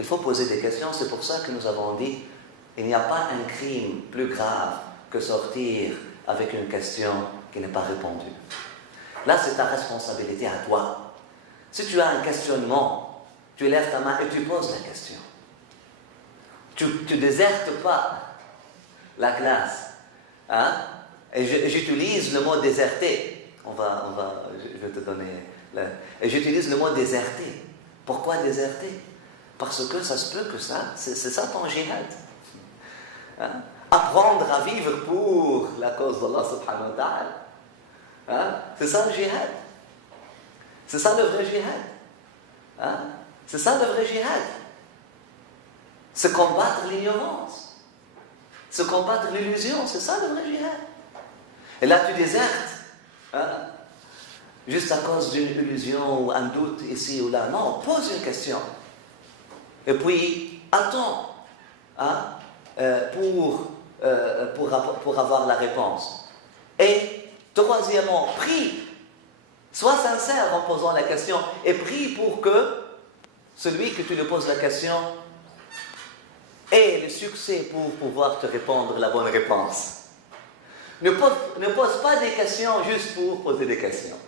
qu'il faut poser des questions. C'est pour ça que nous avons dit il n'y a pas un crime plus grave que sortir avec une question qui n'est pas répondue. Là, c'est ta responsabilité à toi. Si tu as un questionnement, tu lèves ta main et tu poses la question. Tu ne désertes pas la classe. Hein? Et j'utilise le mot déserter. Je vais te donner... Et j'utilise le mot déserter. Pourquoi déserter? Parce que ça se peut que c'est ça ton jihad. Hein? Apprendre à vivre pour la cause d'Allah subhanahu wa ta'ala. Hein? C'est ça le jihad. C'est ça le vrai jihad. Hein? C'est ça le vrai jihad. C'est combattre l'ignorance. C'est combattre l'illusion. C'est ça le vrai jihad. Et là tu désertes. Hein? Juste à cause d'une illusion ou un doute ici ou là. Non, pose une question. Et puis, attends hein, pour avoir la réponse. Et troisièmement, prie. Sois sincère en posant la question et prie pour que celui que tu lui poses la question ait le succès pour pouvoir te répondre la bonne réponse. Ne pose pas des questions juste pour poser des questions.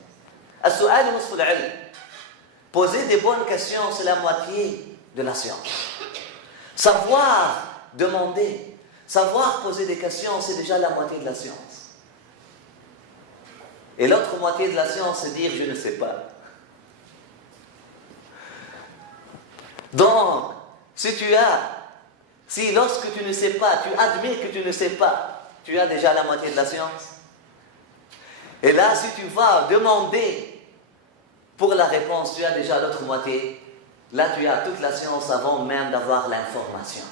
Poser des bonnes questions, c'est la moitié de la science. Savoir demander, savoir poser des questions, c'est déjà la moitié de la science. Et l'autre moitié de la science, c'est dire je ne sais pas. Donc, si lorsque tu ne sais pas, tu admets que tu ne sais pas, tu as déjà la moitié de la science. Et là, si tu vas demander pour la réponse, tu as déjà l'autre moitié. Là, tu as toute la science avant même d'avoir l'information.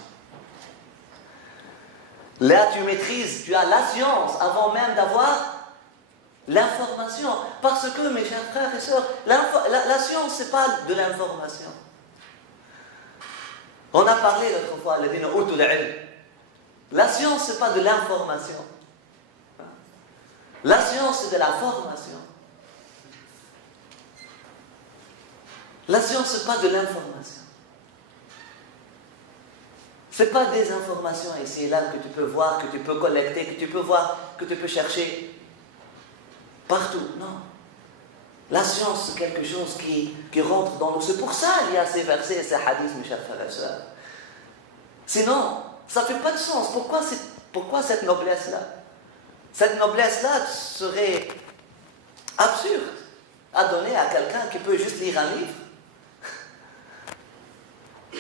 Là, tu maîtrises, tu as la science avant même d'avoir l'information. Parce que, mes chers frères et sœurs, la science, ce n'est pas de l'information. On a parlé l'autre fois, la science, ce n'est pas de l'information. La science, c'est de la formation. La science, ce n'est pas de l'information. Ce n'est pas des informations ici et là que tu peux voir, que tu peux collecter, que tu peux voir, que tu peux chercher partout. Non. La science, c'est quelque chose qui rentre dans nous. C'est pour ça qu'il y a ces versets et ces hadiths, mes chers frères et sœurs. Sinon, ça ne fait pas de sens. Pourquoi cette noblesse-là? Cette noblesse-là serait absurde à donner à quelqu'un qui peut juste lire un livre.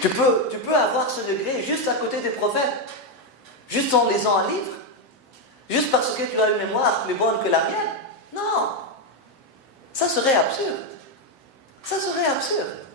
Tu peux avoir ce degré juste à côté des prophètes, juste en lisant un livre, juste parce que tu as une mémoire plus bonne que la mienne. Non, ça serait absurde. Ça serait absurde.